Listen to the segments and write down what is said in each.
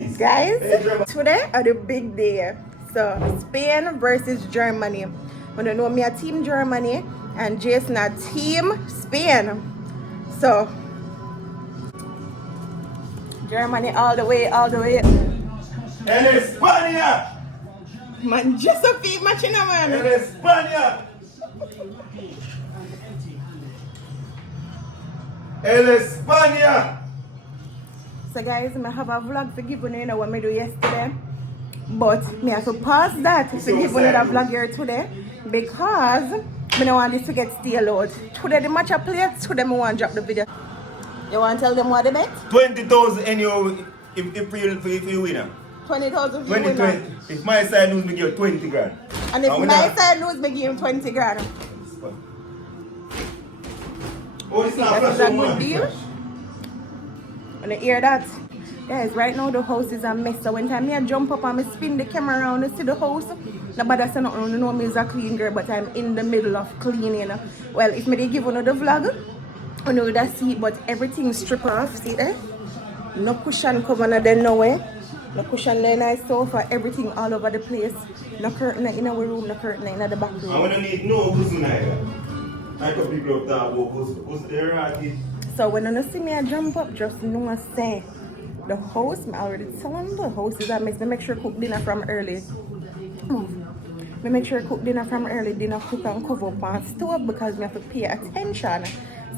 Guys, today are the big day. So Spain versus Germany. When you know me a team Germany and Jason a team Spain. So Germany all the way, all the way. En España. Man, just a feet matching a man. En España. En España. So guys, I have a vlog to give you what I do yesterday. But I have to pause that to give you the vlog here today because I don't want this to get stale out. Today the match I played, today I want to drop the video. You want to tell them what they bet? 20,000 anyhow if you win. 20,000 for you winner. If my side lose, me give you 20 grand. And if my side lose, me give him 20 grand. Oh, it's not That's a good deal. And you hear that? Guys, right now the house is a mess. So when time I jump up and I spin the camera around to see the house, nobody say nothing. You know me is a clean girl, but I'm in the middle of cleaning. Well, if me they give you the vlog, you know that see, but everything strip off. See there? No cushion cover there nowhere. No cushion there, nice sofa, everything all over the place. No curtain in our room, no curtain in the back room. I want to need no cushion either. I can people up talk about cushion there right. So when you see me I jump up, just know I say the house, I already tell them the house is a mess. I make sure I cook dinner from early. I make sure I cook dinner from early, dinner cook and cover up on stove because I have to pay attention.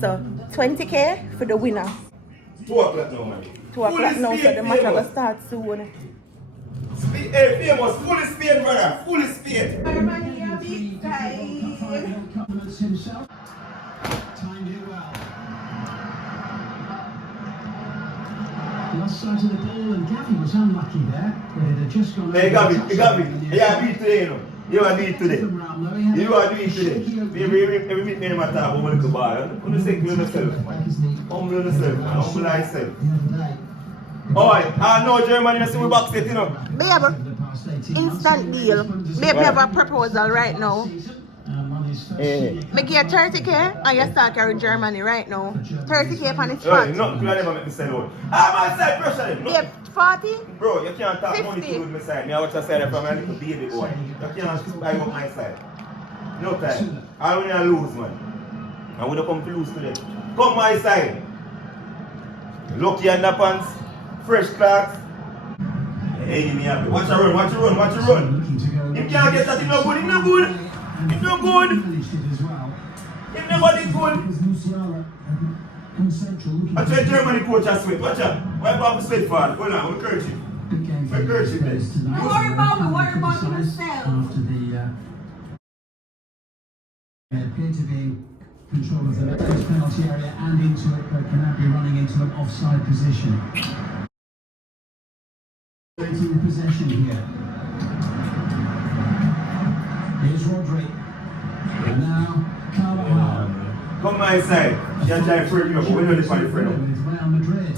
So 20k for the winner. 2 o'clock now, man. 2 o'clock now, so the match will start soon. Hey, famous, full speed, brother, full speed. Germany, a big time. Timed it well. Last side of the ball, and Gabby was unlucky there, but it had just gone. Hey, Gabby, yeah, beat today, you know. You are doing today. You are doing today. Every meet me in my time, I'm going to buy. I'm say, you yourself, man. Humble yourself, man. Humble yourself. Alright, I know Germany, you see we box it, you know. Babe, instant deal. Babe, we have a proposal right now. Make you 30k and you start carrying Germany right now. 30k on the spot. No, you never make me sell out. I'm outside pressure. Babe, 40? Bro, you can't talk 50. money to my side. Me I watch your side from a little baby boy. You can't buy up my side. No time. I want to lose, man. I want to come to lose today. Come my side. Lucky underpants, fresh clocks. Hey, give me happy. Watch her run, watch her run, watch her run. If can't get that, it's no good, it's no good. It's no good. If nobody good. Watch your Germany coach has sweat. Watch out. Wipe off the sweat for her. Hold on, we'll curse you. We'll curse you, please. Don't worry about me, worry about yourself. After the appear to be control of the close penalty area and into it, but Canabria running into an offside position. Taking possession here. Here's Rodri. And now Carvajal. Come my side. You're trying to free me up, but we know this one is free up. Real Madrid.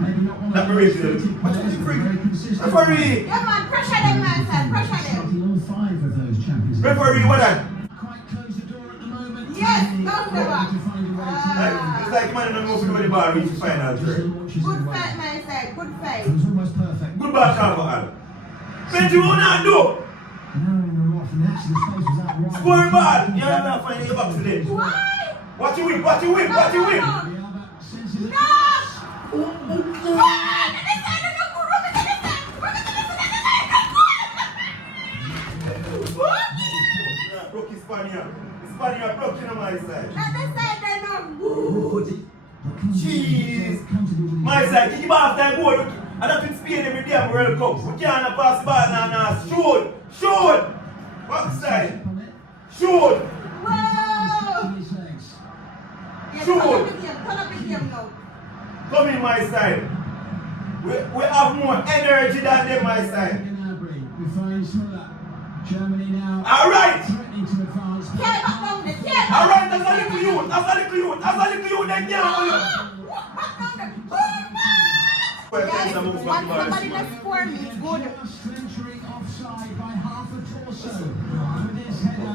Maybe not one That of Marie the said, players, what's the free? very consistent. Referee! Yeah man, pressure them man, sir, pressure them. Starting all 5 of those Champions League. Referee, what that? Quite close the door at the moment. Yes, don't go back. To find a way It's like man don't know if the ball reach the final third. Good fight, man, sir, good fight. It was almost perfect. Good ball, Carvajal. Benji, what not do? Narrowing them off, and actually the space was out wide. Score ball. You're not finding your box today. Why? Watch your whip, watch your whip, watch your whip. The other senses it. Broke his Spaniard. Spaniard broke in on my side. Jeez. My side, kick him off that goal. And that's in Spain every day of World Cup. We can't pass the ball now. Shoot. Shoot. Back side. Shoot. Come in my side. We have more energy than them my side. We find Smuller. Germany now. Alright. Threatening to advance. Alright, that's a little youth. That's a little youth. That's a little youth. They can't hold you. Guys, one somebody that scored me is good. Centering offside by half a torso. With this header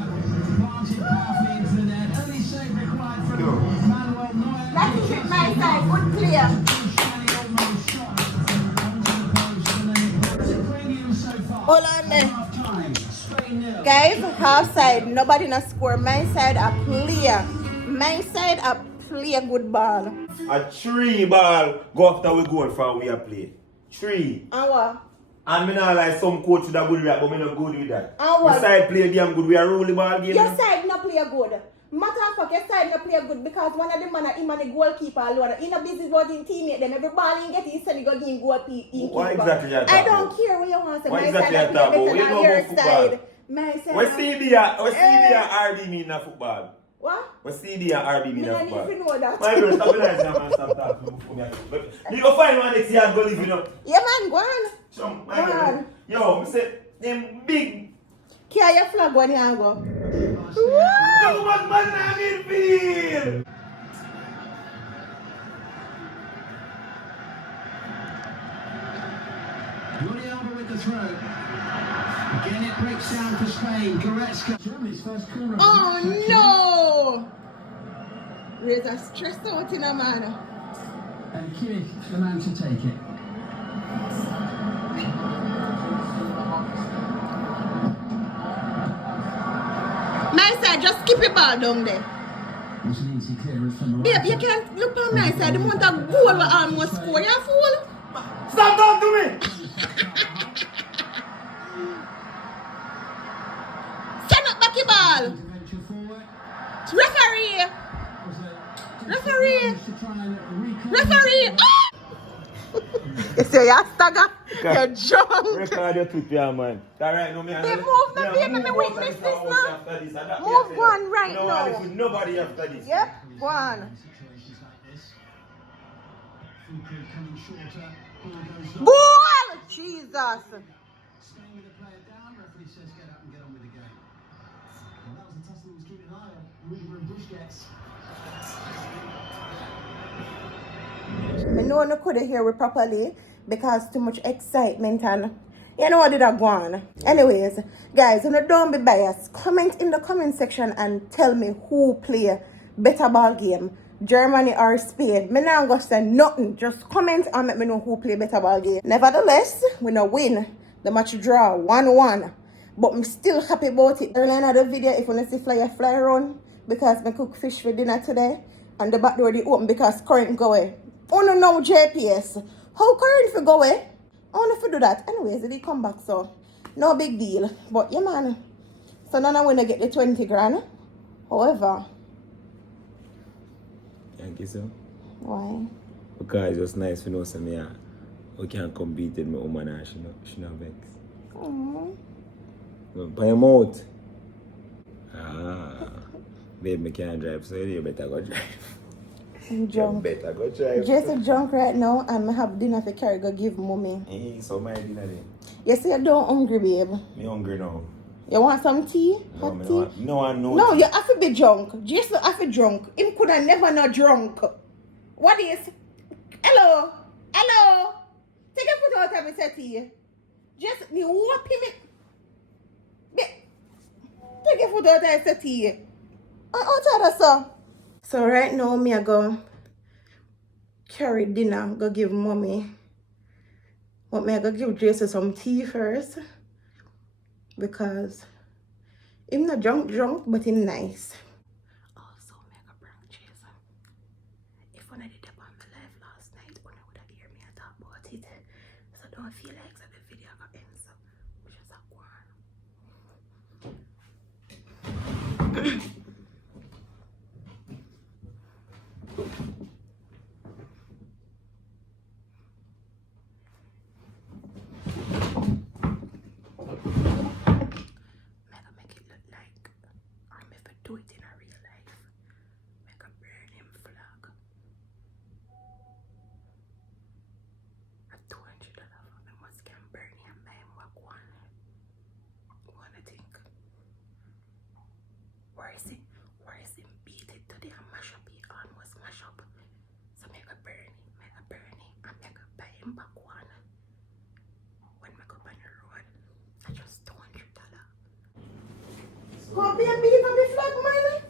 planted powerfully into the net. Only save required from Manuel Neuer. That's it, my side, good player. Shiny almost shot onto the post. Hold on there. Half-time, Spain 0. Guys, half side, nobody not score. My side a player. My side a play a good ball. A 3 ball go after we goal for we a play. 3. And what? And me not like some coach with a good rap, but me not good with that. And what? My side play damn good. We a roll the ball game. Your side not play good. Matter of fact, your side not play good because one of them man him and the goalkeeper alone. In a business about his teammate them. Every ball he get he send he go give him goalkeeper. What exactly you I don't care what you want to say. What My exactly side you play talk about? better You than know your about football. side. My side. What CB and RB mean in football? What? What CD and RB mean in Me football? don't even know that. My bro, stop realizing that man, stop talking for me. But you go find one next year and go live, you know. Yeah man, go on. Some, Go on. yo, me say, them big. Carry your flag when you go. Young man in midfield. Jordi Alba with the throw. Again, it breaks down for Spain. Goretzka. Germany's first corner. Oh no! There's a stress out in a man. And Kimmich, the man to take it. My side, just keep your ball down there. Was an easy clearance from Babe, you can't look on my side. The amount of goal we almost score. You fool? Stop talking to me. Send up back your ball. Intervention forward. Referee. Was a Referee. to try and recall. Referee. Ah! You say you stagger. You're drunk. Record your clip, yeah, man. That right now, me. They move the baby. Me witness this now. Move one right now. now. With nobody after this. Yep, one. Situations like this. Fuku coming shorter. Ball goes long. Goal! Jesus. Staying with the player down. Referee says get up and get on with the game. Well, that was the tussle he was keeping an eye on. Rudiger and Busquets. I know I couldn't hear it properly because too much excitement and you know what did I go on. Anyways, guys, don't be biased. Comment in the comment section and tell me who play better ball game, Germany or Spain. Me not gonna say nothing. Just comment and let me know who play better ball game. Nevertheless, we no win. The match draw 1-1. But I'm still happy about it. Earlier in the video, if you want to see fly around because I cook fish for dinner today and the back door is open because current go away. Oh no, GPS. How current for go away? Only if you do that. Anyways, it did come back, so no big deal. But yeah, man. So now I'm gonna get the 20 grand. However. Thank you, sir. Why? Because it's just nice to know some yeah. We can't compete with my woman and she not vex. By your mouth. Babe, me can't drive, so you better go drive. I'm drunk. You better go drive. Just drunk right now and I have dinner for carry go give mommy. So my dinner then. You say you don't hungry, babe. Me hungry now. You want some tea? No, Hot me tea? no, You have to be drunk. Jason have to drunk. Him could have never not drunk. What is? Hello? Hello? Take a foot out of me, say tea. Just me whoop him. Take a foot out of me, say tea. Outside of so. So right now, me I go carry dinner, go give mommy. But me I go give Jason some tea first. Because I'm not drunk, but I'm nice. Also, me I go bring Jason. If one of the dip on my live last night, one would have heard me talk about it. So don't feel like that the video got end, so we just have one. Do it in a real life. Make a burn him flag. At $200, I must can burn him by him walk one. Wanna think? Where is he? Beat it today and mash up. He almost mash up. So make a burn him, and make a buy him back one. When I go on the road, I just $200. Come be a beat on the flag, man.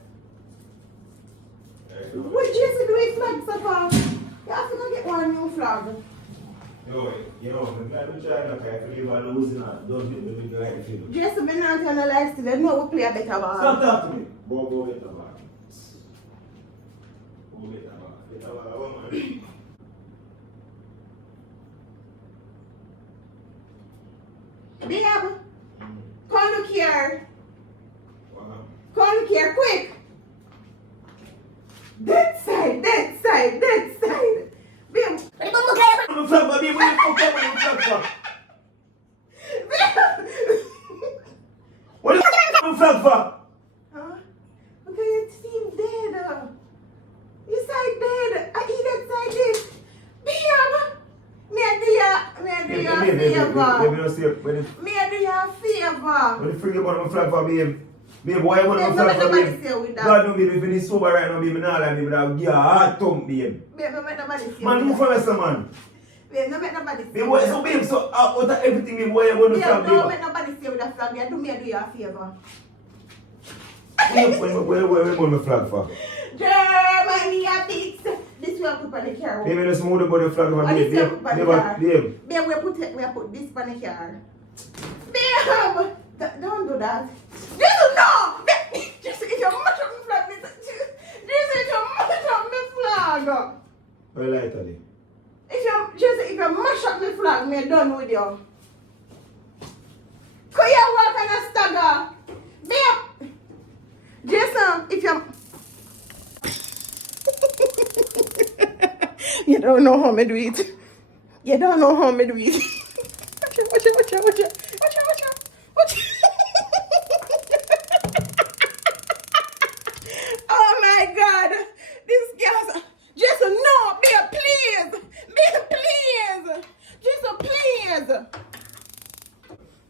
What Jason do with flag so far? You have to go get one new flag. Yo, I'm glad we tried that. I feel you're losing that. Don't hit me with the right feel. Just me not on the life still. No, we play a better ball. Stop talking to me. Go get the ball. Go get the ball. Get the ball. Come on. Babe, come look here. Wow. Come look here, quick. That side, that side, that side. Babe, I'm a flag, baby. What the fuck are you flag for? What the fuck are you flag for? huh? Okay, your team dead. Your side dead. I eat that side dead. Babe, me a do you a favor. Me a do you a favor. What the freak about my flag for, babe? Babe, why you want Babe, my don't flag make for, nobody babe? say with that. God, no, babe, if you need sober right now, babe, nah, like, babe, I'll give you a hard thump, babe. Babe, don't make nobody say Man, with move that. from us, man. Babe, don't make nobody say Babe, with what, that. so, babe, so, out of everything, babe, why you want the Babe, flag, don't babe? make nobody say with that flag. Babe, do me a do you a favor. Where you want my flag for? Germany a fix. This we put on the car. Babe, just move about the flag for Oh, me, this we babe. put on the Babe, car. babe. Babe, we put this on the car. Babe, don't do that. Just no. Babe, just if you mash up my flag, just if you mash up my flag. What you like, Tony? If you mash up my flag, me done with you. Could you walk on a stagger? Babe, Jason, if you you don't know how me do it. You don't know how me do it. Watch out, watch out, watch out, watch out, watch out, watch out, watch out. Oh my God, this girl's Jason, no, babe, please, babe, please, Jason, please.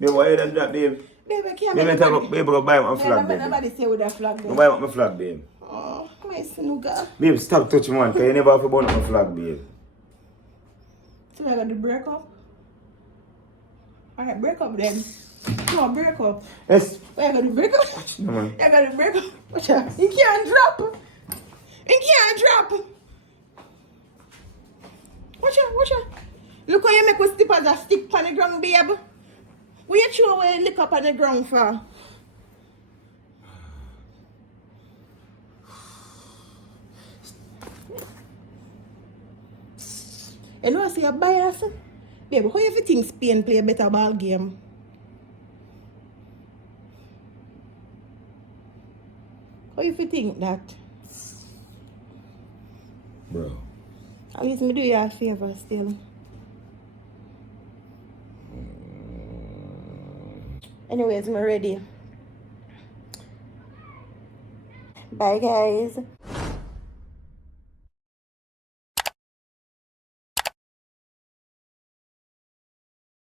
Babe, why you done that, babe? Babe, I can't. Babe, go buy my flag, babe. Nobody say with that flag, Go babe. buy my flag, babe. Oh, my snooker. Babe, stop touching one, because you never have to burn up my flag, babe. So I got to break up. Alright, break up then. No, break up. Yes. I got to break up. No, man. I got to break up. Watch out. He can't drop. He can't drop. Watch out, watch out. Look how you make with slippers a stick on the ground, babe. What you throw away lick up on the ground for? You know, I say a bias. Babe, how you think Spain play a better ball game? How you think that? Bro. At least me do you a favor still. Anyways, I'm ready. Bye, guys.